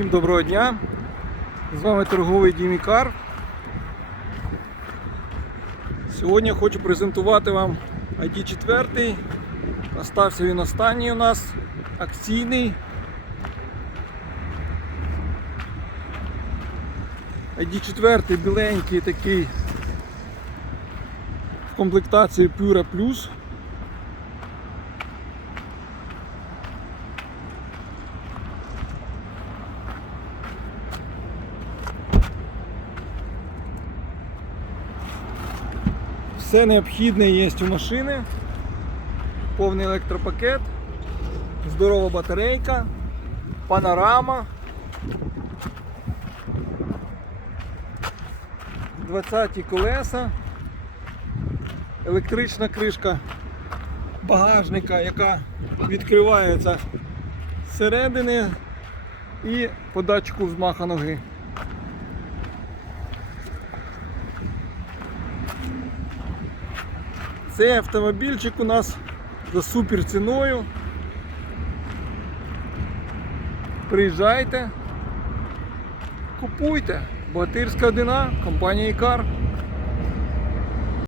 Всім доброго дня! З вами торговий Дімікар. Сьогодні хочу презентувати вам ID4. Остався він останній у нас акційний. ID4 біленький такий в комплектації Pura Plus. Все необхідне є у машини. Повний електропакет, здорова батарейка, панорама. 20 колеса, електрична кришка багажника, яка відкривається зсередини і по датчику взмаха ноги. Цей автомобільчик у нас за супер ціною. Приїжджайте, купуйте. Богатирська одина, компанія Ікар.